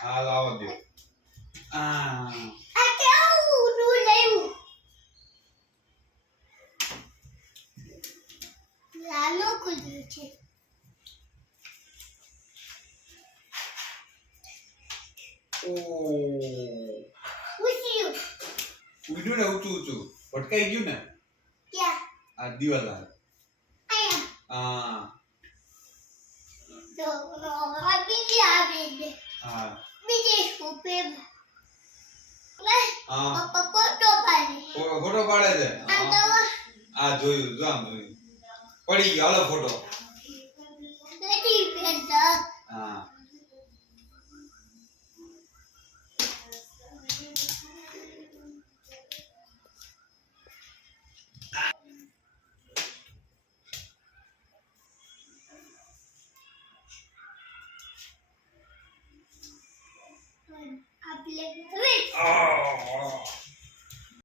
આ લાવો દો આ આ કેવું નું લેવું લાલો કુલ્યું છે ઓ ઉઠ્યું ઉડ્યું ને ઊંચું ઊંચું ભટકાઈ ગયું ને ક્યાં આ દિવાલ આ આયા હા તો આ બીજી આવે છે હા બીજી સ્કૂપે હા પપ્પા ફોટો પાડી ફોટો પાડે છે આ તો આ જોયું જો આમ જોયું પડી ગયો હાલો ફોટો નથી પેલા હા આપણે હવે આ